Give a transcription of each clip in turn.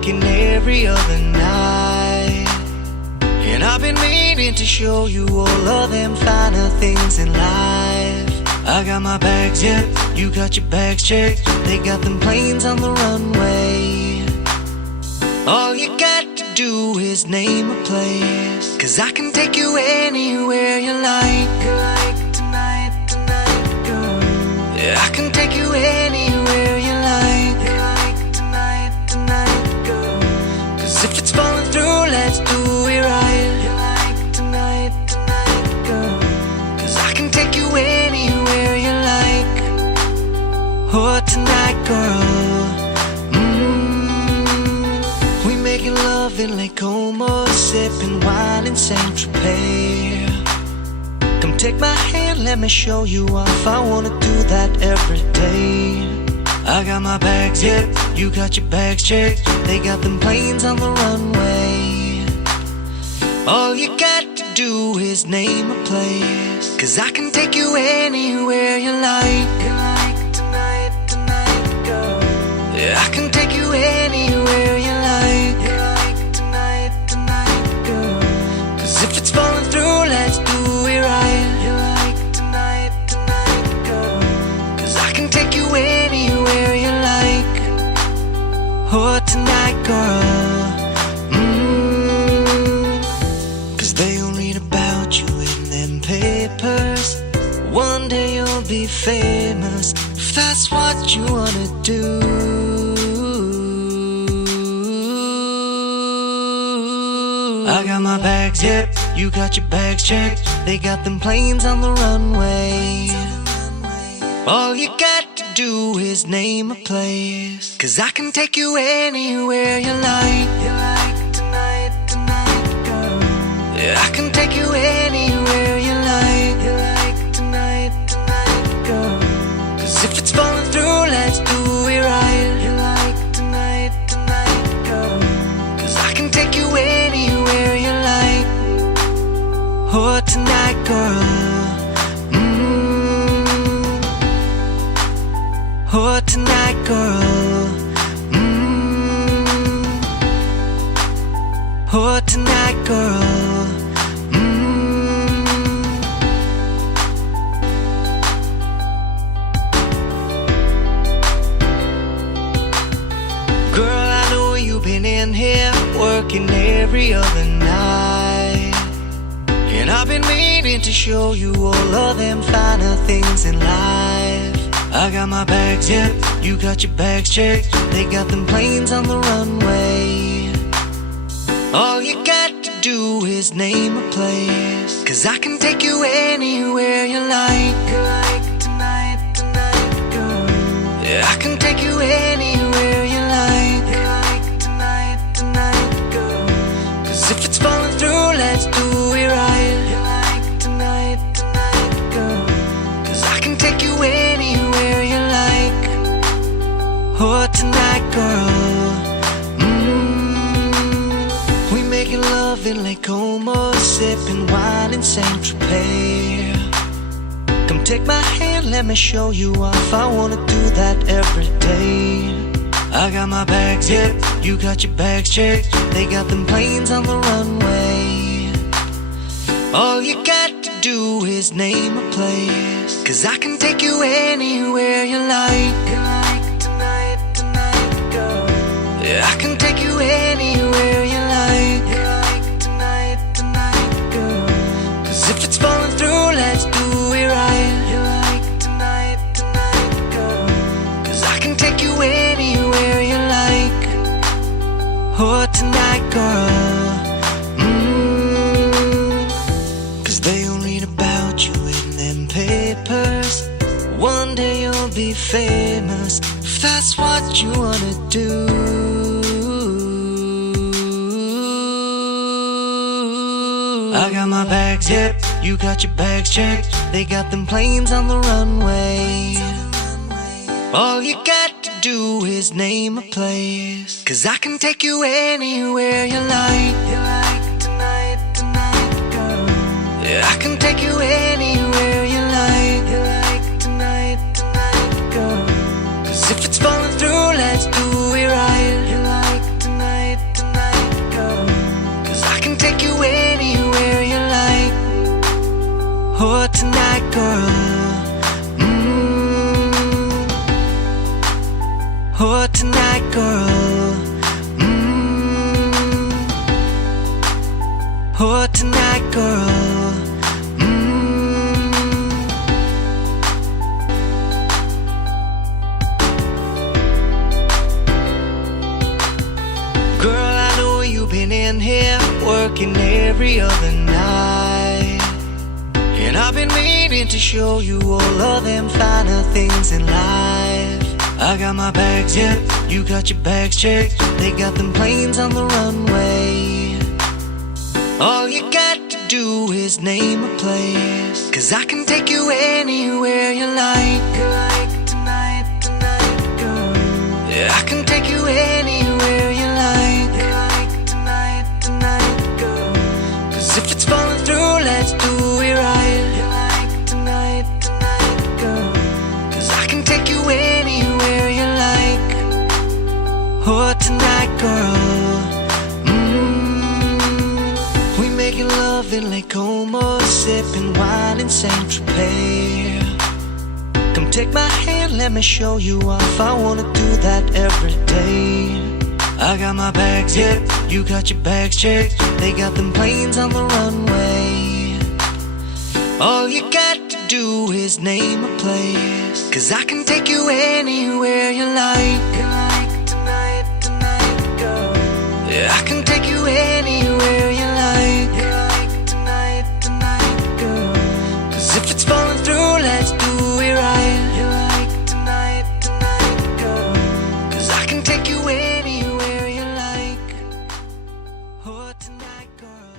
working every other night. And I've been meaning to show you all of them finer things in life. I got my bags, yeah, you got your bags checked. They got them planes on the runway. All you got to do is name a place, 'cause I can take you anywhere you like. Tonight, girl. Yeah, I can take you anywhere you like. Tonight, girl. 'Cause if it's falling through, let's do it right. Tonight, girl. 'Cause I can take you anywhere you like. Oh, tonight, girl. We making love in Lake Como, sipping wine in Saint-Tropez. Come take my hand, let me show you off. I wanna do that every day. I got my bags, yeah, you got your bags checked. They got them planes on the runway. All you got to do is name a place, 'cause I can take you anywhere you like. Tonight, girl. Yeah, I can take you anywhere you like. Tonight, girl. 'Cause if it's falling through, let's do it right. Tonight, girl. 'Cause I can take you anywhere you like. Oh, tonight, girl. 'Cause they all read about you in them papers. One day you'll be famous, if that's what you wanna do. I got my bags, yep, you got your bags checked. They got them planes on the runway. All you got to do is name a place, 'cause I can take you anywhere you like. Tonight, girl. Yeah, I can take you anywhere you like. Tonight, girl. 'Cause if it's falling through, let's do it right. Tonight, girl. 'Cause I can take you anywhere you like. Oh, tonight, girl. Oh, tonight, girl. Oh, tonight, girl. Girl, I know you've been in here working every other night. And I've been meaning to show you all of them finer things in life. I got my bags, yeah, you got your bags checked. They got them planes on the runway. All you got to do is name a place, 'cause I can take you anywhere you like. Tonight, girl. Yeah, I can take you anywhere you like. Tonight, girl. 'Cause if it's falling through, let's do it right. Tonight, girl. 'Cause I can take you anywhere you like. Oh, tonight, girl. We making love in Lake Como, sipping wine in Saint-Tropez. Come take my hand, let me show you off. I wanna do that every day. I got my bags, yeah, you got your bags checked. They got them planes on the runway. All you got to do is name a place, 'cause I can take you anywhere you like. Tonight, girl. Yeah, I can take you anywhere you like. Tonight, girl. 'Cause if it's falling through, let's do it right. Tonight, girl. 'Cause I can take you anywhere you like. Oh, tonight, girl. 'Cause they all read about you in them papers. One day you'll be famous, if that's what you wanna do. I got my bags, yep, you got your bags checked. They got them planes on the runway. All you got to do is name a place, 'cause I can take you anywhere you like. Tonight, girl. Yeah, I can take you anywhere you like. Tonight, girl. 'Cause if it's falling through, let's do it right. Tonight, take you anywhere you like. Oh, tonight, girl. Oh, tonight, girl. Oh, tonight, girl. Girl, I know you've been in here working every other night, and I've been meaning to show you all of them finer things in life. I got my bags, yeah, you got your bags checked. They got them planes on the runway. All you got to do is name a place, 'cause I can take you anywhere you like. Tonight, tonight, girl. Yeah, I can take you anywhere you like. Tonight, tonight, girl. 'Cause if it's falling through, let's do it right. Tonight, tonight, girl. 'Cause I can take you anywhere you like. Oh, tonight, girl. We making love in Lake Como, sipping wine in Saint-Tropez. Come take my hand, let me show you off. I wanna do that every day. I got my bags, yeah, you got your bags checked. They got them planes on the runway. All you got to do is name a place, 'cause I can take you anywhere you like. Tonight, tonight, girl. Yeah, I can take you anywhere you like. Tonight, tonight, girl. 'Cause if it's falling through, let's do it right. Tonight, tonight, girl. 'Cause I can take you anywhere you like. Oh, tonight, girl.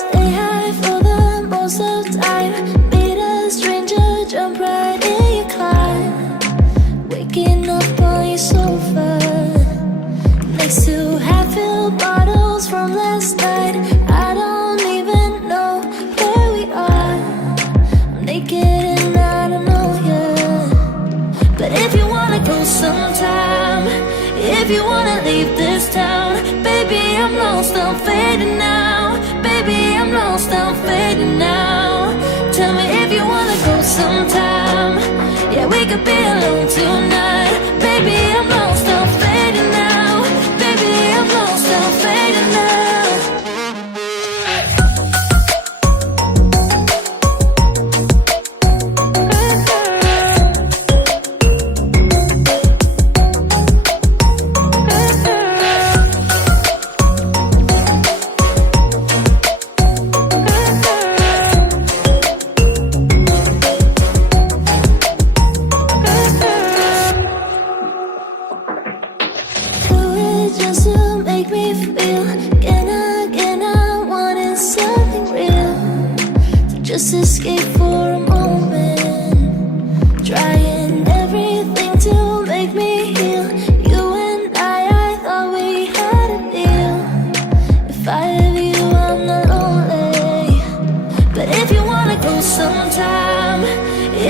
Stay high for the most of time. Meet a stranger, jump right in your car. Waking up on your sofa, next to half-filled bottles from last night. I don't even know where we are. I'm naked and I don't know you. But if you wanna go sometime, if you wanna leave this town, baby, I'm lost, I'm fading now. Baby, I'm lost, I'm fading now. Tell me if you wanna go sometime. Yeah, we could be alone tonight. Baby, I'm lost, I'm fading now. Baby, I'm lost, I'm fading now. Just to make me feel again, I wanted something real. So just escape for a moment, trying everything to make me heal. You and I thought we had a deal. If I have you, I'm not lonely. But if you wanna go sometime,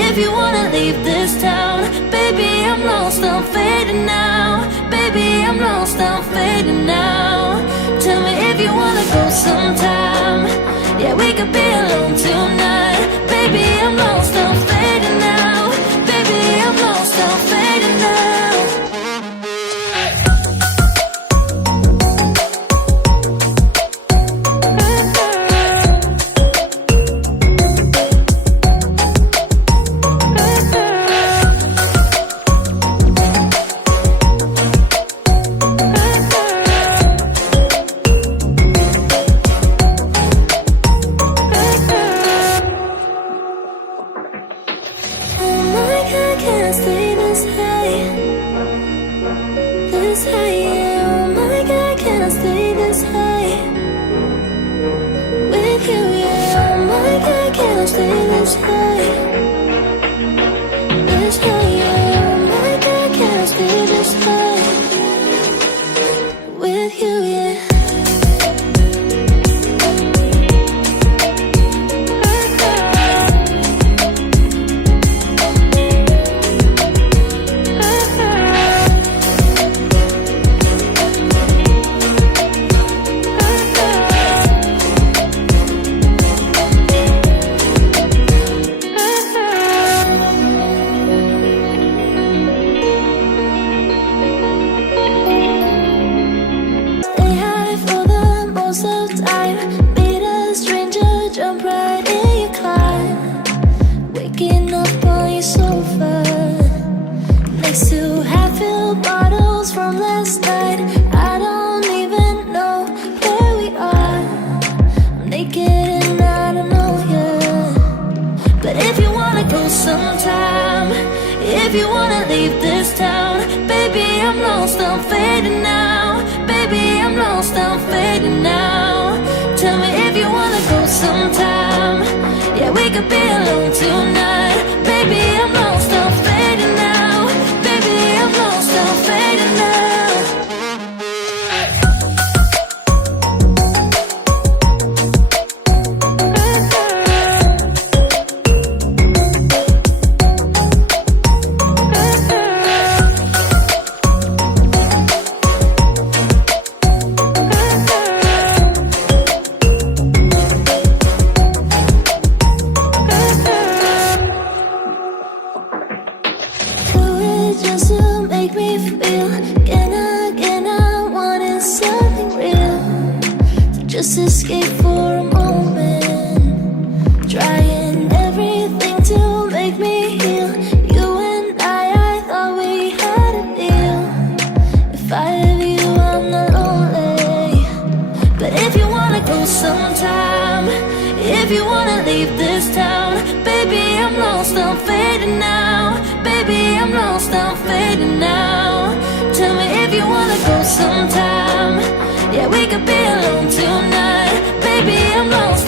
if you wanna leave this town, baby, I'm lost, I'm fading now. Baby, I'm lost, I'm fading now. Tell me if you wanna go sometime. Yeah, we could be alone tonight. Baby, I'm lost, I'm fading now. Baby, I'm lost, I'm fading now. But if you wanna go sometime, if you wanna leave this town, baby, I'm lost, I'm fading now. Baby, I'm lost, I'm fading now. Tell me if you wanna go sometime. Yeah, we could be alone tonight. Baby, I'm lost, I'm fading now. Baby, I'm lost, I'm fading now. Just to make me feel again, I wanted something real. So just escape for a moment, trying everything to make me heal. You and I thought we had a deal. If I have you, I'm not lonely. But if you wanna go sometime, if you wanna leave this town, baby, I'm lost, I'm fading now. Baby, I'm lost, I'm fading now. Tell me if you wanna go sometime. Yeah, we could be alone tonight. Baby, I'm lost,